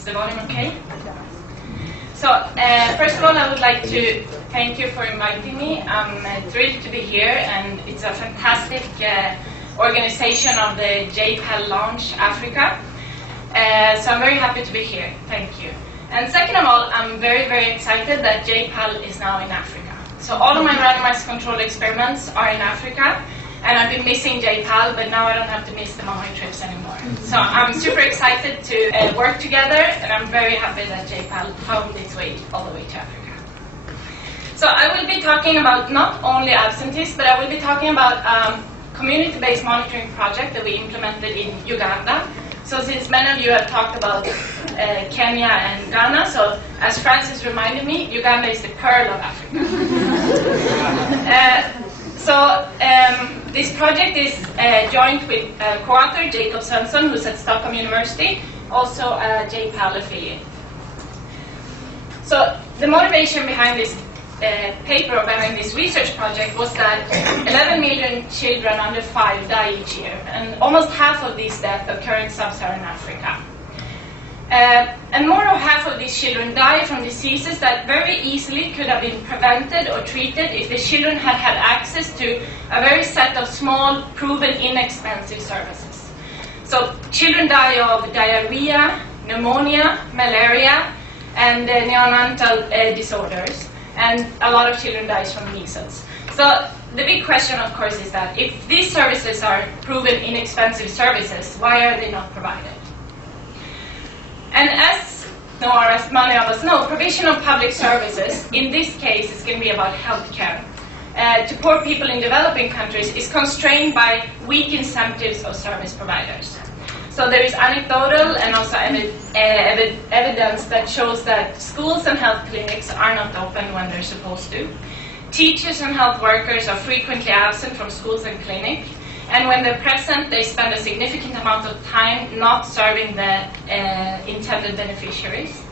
Is the volume okay? So, first of all, I would like to thank you for inviting me. I'm thrilled to be here, and it's a fantastic organization of the JPAL Launch Africa. So I'm very happy to be here. Thank you. And second of all, I'm very, very excited that JPAL is now in Africa. So all of my randomized control experiments are in Africa, and I've been missing JPAL, but now I don't have to miss them on my trips anymore. So I'm super excited to work together, and I'm very happy that JPAL found its way all the way to Africa. So I will be talking about not only absentees, but I will be talking about community-based monitoring project that we implemented in Uganda. So since many of you have talked about Kenya and Ghana, so as Francis reminded me, Uganda is the pearl of Africa. This project is joint with co-author Jacob Svensson, who's at Stockholm University, also a JPAL affiliate. So the motivation behind this paper, behind this research project, was that 11 million children under 5 die each year, and almost half of these deaths occur in sub-Saharan Africa. And more than half of these children die from diseases that very easily could have been prevented or treated if the children had had access to a very set of small, proven, inexpensive services. So children die of diarrhea, pneumonia, malaria, and neonatal disorders. And a lot of children die from measles. So the big question, of course, is that if these services are proven inexpensive services, why are they not provided? And as many of us know, provision of public services, in this case, is going to be about healthcare, to poor people in developing countries is constrained by weak incentives of service providers. So there is anecdotal and also evidence that shows that schools and health clinics are not open when they're supposed to. Teachers and health workers are frequently absent from schools and clinics. And when they're present, they spend a significant amount of time not serving the intended beneficiaries.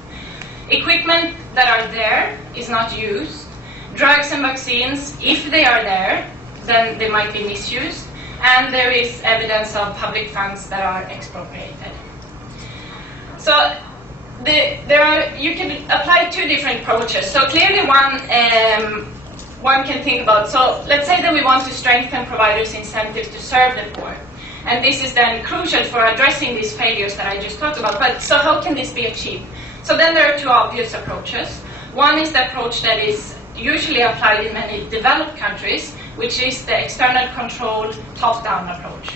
Equipment that are there is not used. Drugs and vaccines, if they are there, then they might be misused. And there is evidence of public funds that are expropriated. So you can apply two different approaches. So clearly one can think about, so let's say that we want to strengthen providers' incentives to serve the poor. And this is then crucial for addressing these failures that I just talked about. But so how can this be achieved? So then there are two obvious approaches. One is the approach that is usually applied in many developed countries, which is the external control top-down approach.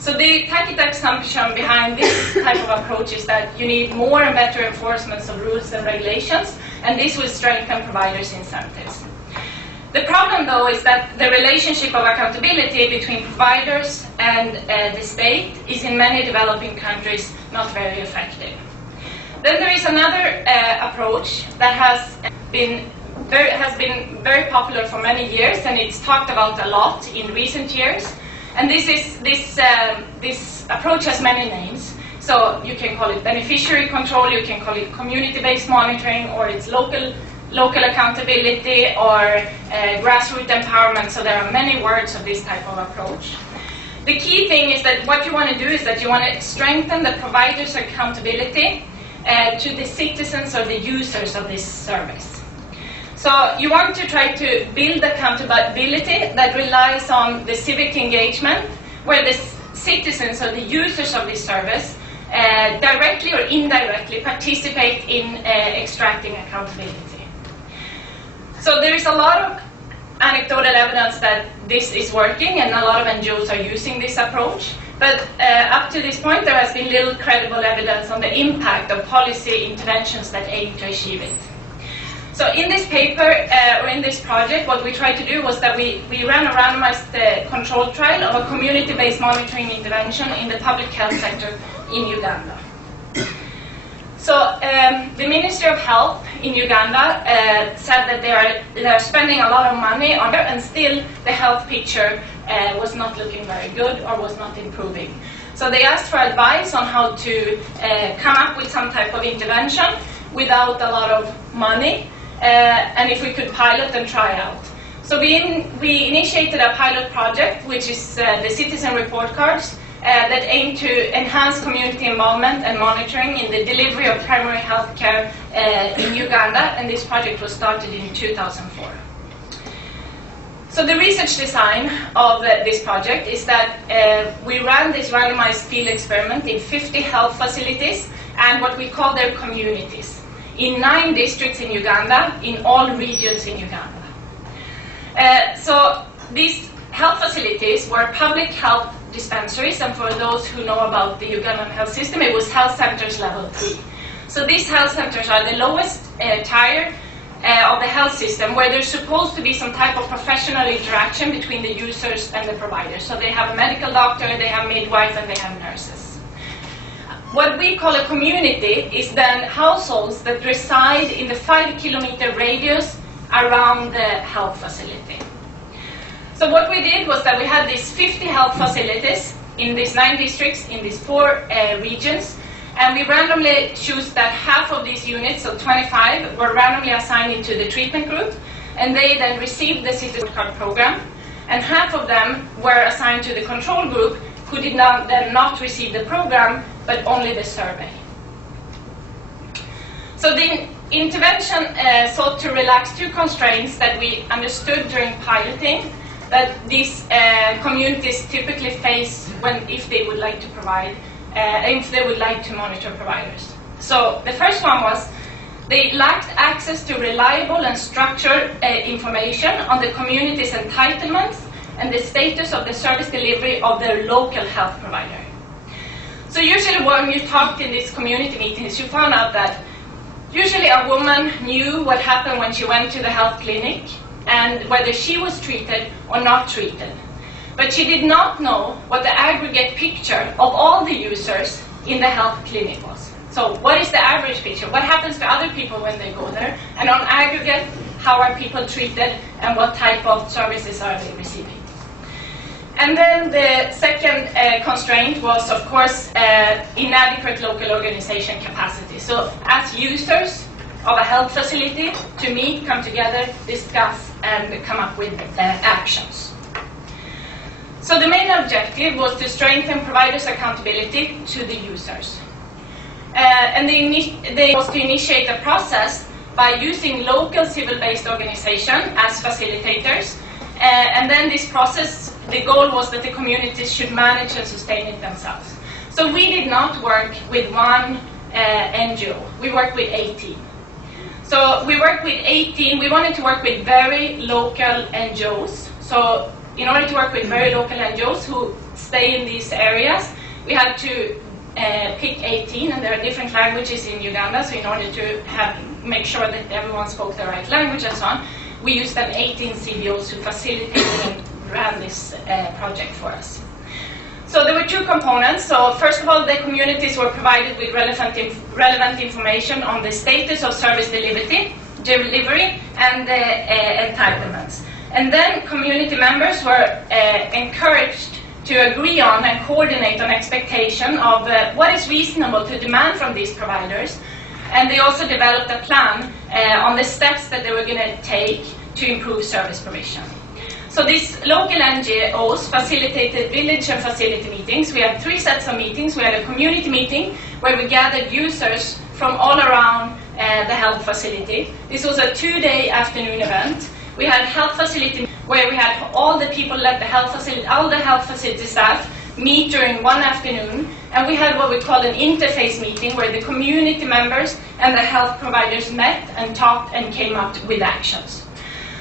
So the tacit assumption behind this type of approach is that you need more and better enforcement of rules and regulations, and this will strengthen providers' incentives. The problem, though, is that the relationship of accountability between providers and the state is in many developing countries not very effective. Then there is another approach that has been very popular for many years, and it's talked about a lot in recent years. And this approach has many names. So you can call it beneficiary control, you can call it community-based monitoring, or it's local accountability, or grassroots empowerment. So there are many words of this type of approach. The key thing is that what you want to do is that you want to strengthen the provider's accountability to the citizens or the users of this service. So you want to try to build accountability that relies on the civic engagement, where the citizens or the users of this service directly or indirectly participate in extracting accountability. So there is a lot of anecdotal evidence that this is working, and a lot of NGOs are using this approach. But up to this point, there has been little credible evidence on the impact of policy interventions that aim to achieve it. So in this paper, or in this project, what we tried to do was that we ran a randomized control trial of a community-based monitoring intervention in the public health sector in Uganda. So the Ministry of Health in Uganda said that they are spending a lot of money on it, and still the health picture was not looking very good or was not improving. So they asked for advice on how to come up with some type of intervention without a lot of money, and if we could pilot and try out. So we initiated a pilot project, which is the citizen report cards, that aim to enhance community involvement and monitoring in the delivery of primary health care in Uganda, and this project was started in 2004. So the research design of this project is that we ran this randomized field experiment in 50 health facilities and what we call their communities in 9 districts in Uganda, in all regions in Uganda. So these health facilities were public health dispensaries, and for those who know about the Ugandan health system, it was health centers level 3. So these health centers are the lowest tier of the health system, where there's supposed to be some type of professional interaction between the users and the providers. So they have a medical doctor, they have midwife, and they have nurses. What we call a community is then households that reside in the 5-kilometer radius around the health facility. So what we did was that we had these 50 health facilities in these 9 districts, in these 4 regions, and we randomly chose that half of these units, so 25, were randomly assigned into the treatment group, and they then received the citizen card program, and half of them were assigned to the control group, who did not receive the program, but only the survey. So the intervention sought to relax 2 constraints that we understood during piloting that these communities typically face if they would like to provide, if they would like to monitor providers. So the first one was they lacked access to reliable and structured information on the community's entitlements and the status of the service delivery of their local health provider. So usually when you talked in these community meetings, you found out that usually a woman knew what happened when she went to the health clinic and whether she was treated or not treated. But she did not know what the aggregate picture of all the users in the health clinic was. So what is the average picture? What happens to other people when they go there? And on aggregate, how are people treated and what type of services are they receiving? And then the second constraint was, of course, inadequate local organization capacity. So as users of a health facility, to meet, come together, discuss, and come up with actions. So the main objective was to strengthen providers' accountability to the users. And they was to initiate a process by using local civil-based organization as facilitators. And then this process, the goal was that the communities should manage and sustain it themselves. So we did not work with one NGO. We worked with 18. So we worked with 18. We wanted to work with very local NGOs. So in order to work with very local NGOs who stay in these areas, we had to pick 18, and there are different languages in Uganda, so in order to make sure that everyone spoke the right language and so on, we used then 18 CBOs who facilitated and ran this project for us. So there were 2 components. So first of all, the communities were provided with relevant information on the status of service delivery and the entitlements. And then community members were encouraged to agree on and coordinate on expectation of what is reasonable to demand from these providers. And they also developed a plan on the steps that they were going to take to improve service provision. So these local NGOs facilitated village and facility meetings. We had 3 sets of meetings. We had a community meeting where we gathered users from all around the health facility. This was a 2-day afternoon event. We had health facility where we had all the people at the health facility, all the health facility staff meet during one afternoon, and we had what we call an interface meeting where the community members and the health providers met and talked and came up with actions.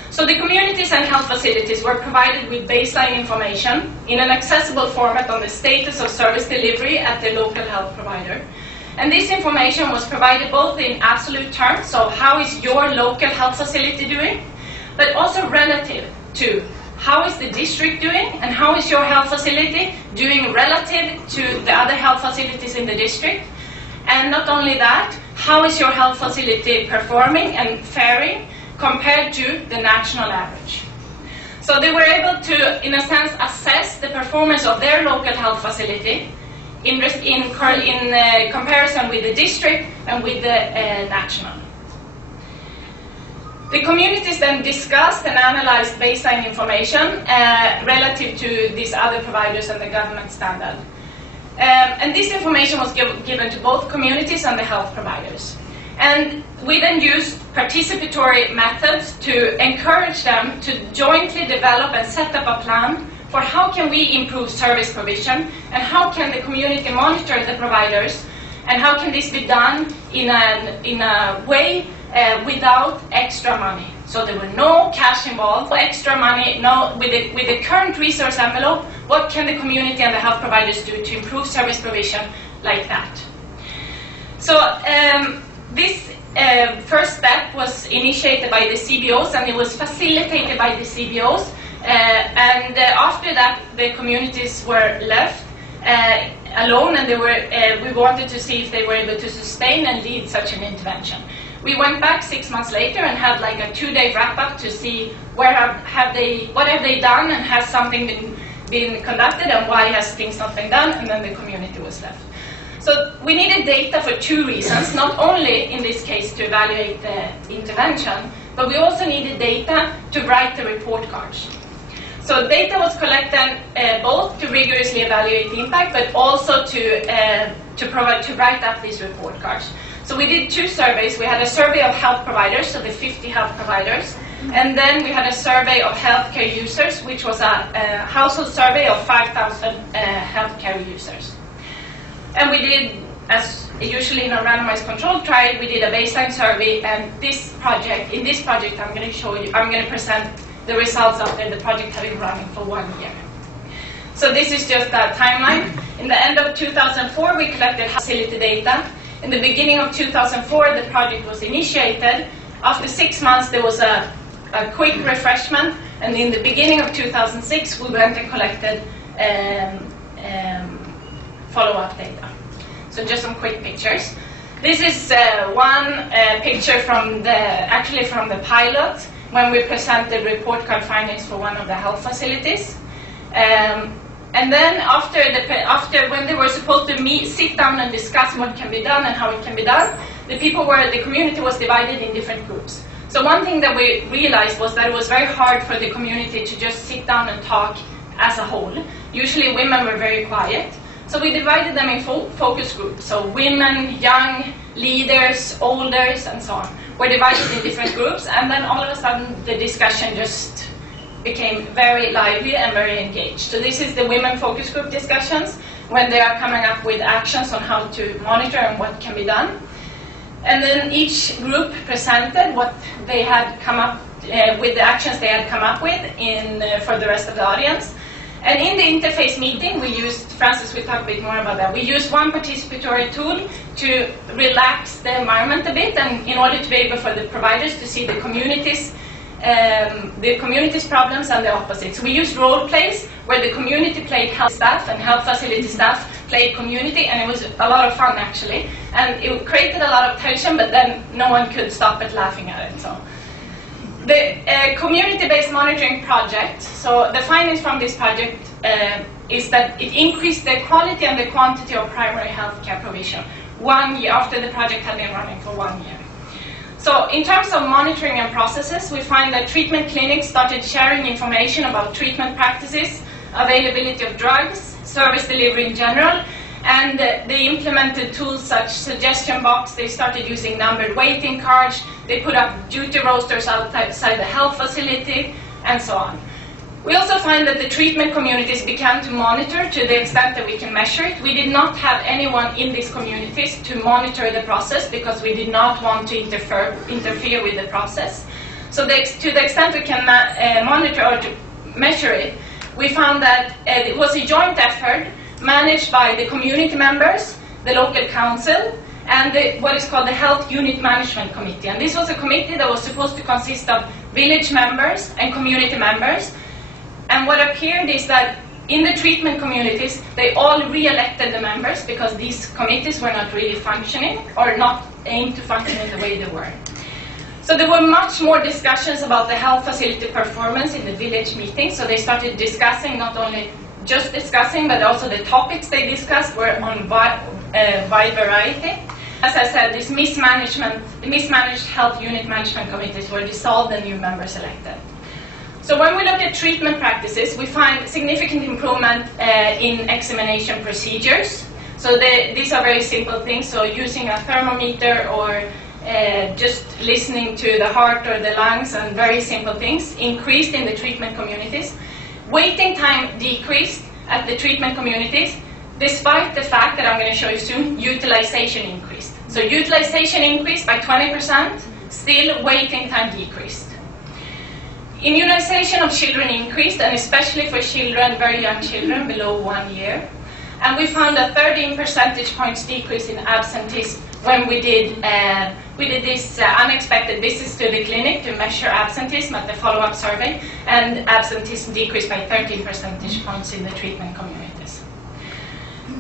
So the communities and health facilities were provided with baseline information in an accessible format on the status of service delivery at the local health provider. And this information was provided both in absolute terms, so how is your local health facility doing, but also relative to how is the district doing and how is your health facility doing relative to the other health facilities in the district. And not only that, how is your health facility performing and faring compared to the national average. So they were able to, in a sense, assess the performance of their local health facility in comparison with the district and with the national. The communities then discussed and analyzed baseline information relative to these other providers and the government standard. And this information was given to both communities and the health providers. And we then used participatory methods to encourage them to jointly develop and set up a plan for how can we improve service provision and how can the community monitor the providers and how can this be done in a way without extra money. So there were no cash involved, no extra money, no, with the current resource envelope, what can the community and the health providers do to improve service provision like that? So this first step was initiated by the CBOs and it was facilitated by the CBOs. And after that, the communities were left alone, and we wanted to see if they were able to sustain and lead such an intervention. We went back 6 months later and had like a 2-day wrap-up to see what have they done and has something been conducted and why has things not been done, and then the community was left. So we needed data for 2 reasons, not only in this case to evaluate the intervention, but we also needed data to write the report cards. So data was collected both to rigorously evaluate the impact, but also to write up these report cards. So we did 2 surveys. We had a survey of health providers, so the 50 health providers, and then we had a survey of healthcare users, which was a household survey of 5,000 healthcare users. And we did, as usually in a randomized controlled trial, we did a baseline survey, and in this project, I'm going to present the results after the project having running for 1 year. So this is just a timeline. In the end of 2004, we collected facility data. In the beginning of 2004, the project was initiated. After 6 months, there was a quick refreshment, and in the beginning of 2006, we went and collected follow-up data. So just some quick pictures. This is one picture from the pilot when we presented report card findings for one of the health facilities. And then after when they were supposed to sit down and discuss what can be done and how it can be done, the community was divided in different groups. So one thing that we realized was that it was very hard for the community to just sit down and talk as a whole. Usually women were very quiet. So we divided them in focus groups. So women, young, leaders, olders, and so on were divided in different groups. And then all of a sudden the discussion just became very lively and very engaged. So this is the women focus group discussions when they are coming up with actions on how to monitor and what can be done. And then each group presented what they had come up with, the actions they had come up with for the rest of the audience. And in the interface meeting, we used, Francis will talk a bit more about that, we used one participatory tool to relax the environment a bit, and in order to be able for the providers to see the community's problems and the opposites. So we used role plays where the community played health staff and health facility staff played community, and it was a lot of fun actually. And it created a lot of tension, but then no one could stop it laughing at it. So the community-based monitoring project, so the findings from this project is that it increased the quality and the quantity of primary health care provision 1 year after the project had been running for 1 year. So in terms of monitoring and processes, we find that treatment clinics started sharing information about treatment practices, availability of drugs, service delivery in general, and they implemented tools such suggestion box. They started using numbered waiting cards. They put up duty rosters outside the health facility, and so on. We also find that the treatment communities began to monitor to the extent that we can measure it. We did not have anyone in these communities to monitor the process because we did not want to interfere with the process. So to the extent we can monitor or to measure it, we found that it was a joint effort managed by the community members, the local council, and what is called the Health Unit Management Committee. And this was a committee that was supposed to consist of village members and community members. And what appeared is that in the treatment communities, they all re-elected the members because these committees were not really functioning or not aimed to function in the way they were. So there were much more discussions about the health facility performance in the village meetings. So they started discussing, not only just discussing, but also the topics they discussed were on wide variety. As I said, these mismanaged health unit management committees were dissolved and new members elected. So when we look at treatment practices, we find significant improvement in examination procedures. So these are very simple things, so using a thermometer or just listening to the heart or the lungs, and very simple things, increased in the treatment communities. Waiting time decreased at the treatment communities, despite the fact that I'm going to show you soon, utilization increased. So utilization increased by 20%, still waiting time decreased. Immunization of children increased, and especially for children, very young children, below 1 year. And we found a 13 percentage points decrease in absenteeism when we did this unexpected visits to the clinic to measure absenteeism at the follow-up survey, and absenteeism decreased by 13 percentage points in the treatment communities.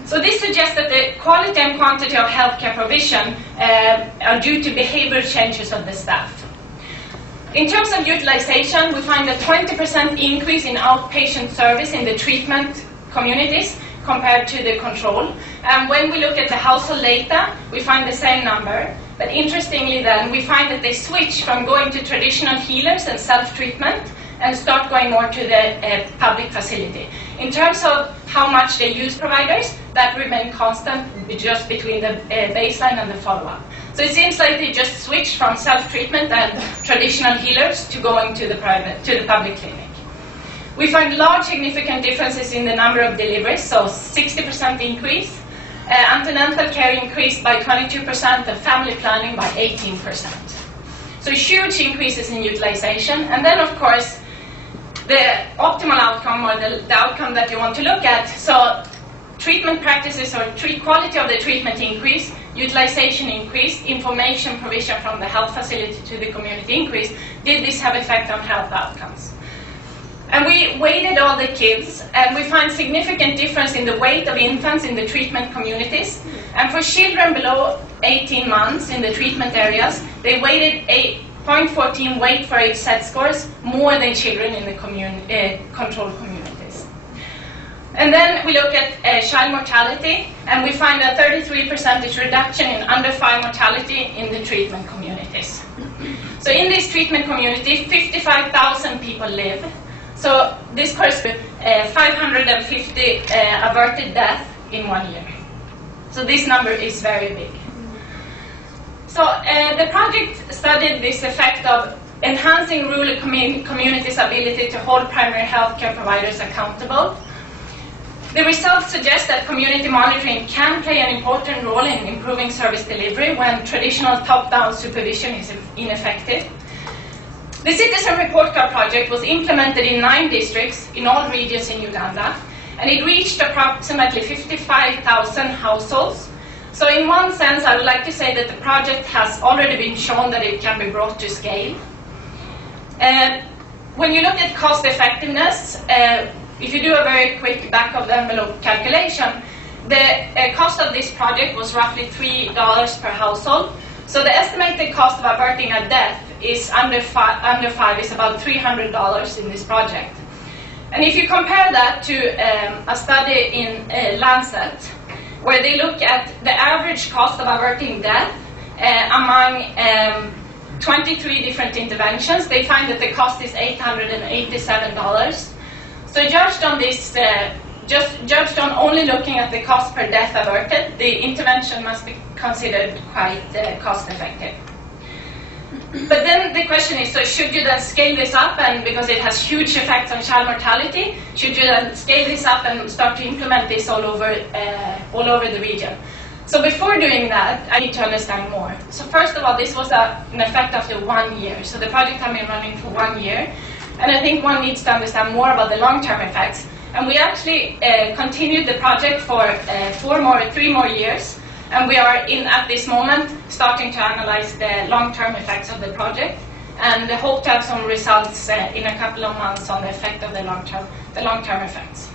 So this suggests that the quality and quantity of healthcare provision are due to behavioral changes of the staff. In terms of utilization, we find a 20% increase in outpatient service in the treatment communities compared to the control. And when we look at the household data, we find the same number. But interestingly then, we find that they switch from going to traditional healers and self-treatment and start going more to the public facility. In terms of how much they use providers, that remained constant just between the baseline and the follow-up. So it seems like they just switched from self-treatment and traditional healers to going to the public clinic. We find large significant differences in the number of deliveries, so 60% increase. Antenatal care increased by 22% and family planning by 18%. So huge increases in utilization. And then, of course, the optimal outcome, or the outcome that you want to look at. So treatment practices or quality of the treatment increased, utilization increased, information provision from the health facility to the community increased. Did this have effect on health outcomes? And we weighted all the kids, and we find significant difference in the weight of infants in the treatment communities. And for children below 18 months in the treatment areas, they weighted a 0.14 weight for age set scores more than children in the control communities. And then we look at child mortality, and we find a 33% reduction in under 5 mortality in the treatment communities. So in this treatment community, 55,000 people live. So this corresponds to 550 averted deaths in 1 year. So this number is very big. So the project studied this effect of enhancing rural communities' ability to hold primary healthcare providers accountable. The results suggest that community monitoring can play an important role in improving service delivery when traditional top-down supervision is ineffective. The Citizen Report Card project was implemented in 9 districts in all regions in Uganda, and it reached approximately 55,000 households. So in one sense, I would like to say that the project has already been shown that it can be brought to scale. When you look at cost effectiveness, if you do a very quick back-of-the-envelope calculation, the cost of this project was roughly $3 per household. So the estimated cost of averting a death is under five is about $300 in this project. And if you compare that to a study in Lancet, where they look at the average cost of averting death among 23 different interventions, they find that the cost is $887. So judged on this, judged on only looking at the cost per death averted, the intervention must be considered quite cost-effective. But then the question is, so should you then scale this up, and because it has huge effects on child mortality, should you then scale this up and start to implement this all over the region? So before doing that, I need to understand more. So first of all, this was an effect after 1 year. So the project has been running for 1 year, and I think one needs to understand more about the long-term effects. And we actually continued the project for 3 more years. And we are at this moment starting to analyze the long-term effects of the project, and hope to have some results in a couple of months on the effect of the long-term effects.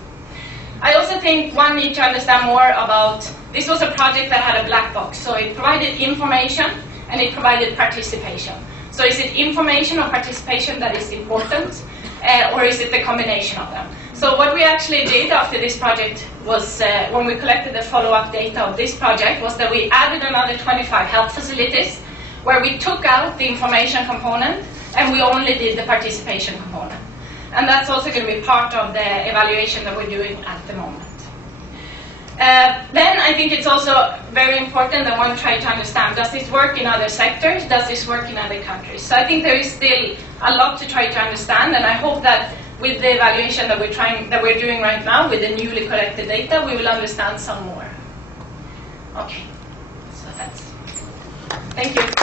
I also think one needs to understand more about, this was a project that had a black box, so it provided information and it provided participation. So is it information or participation that is important, or is it the combination of them? So what we actually did after this project was, when we collected the follow-up data of this project, was that we added another 25 health facilities where we took out the information component and we only did the participation component. And that's also going to be part of the evaluation that we're doing at the moment. Then I think it's also very important that one try to understand, does this work in other sectors? Does this work in other countries? So I think there is still a lot to try to understand, and I hope that with the evaluation that we're doing right now, with the newly collected data, we will understand some more. Okay, so that's, thank you.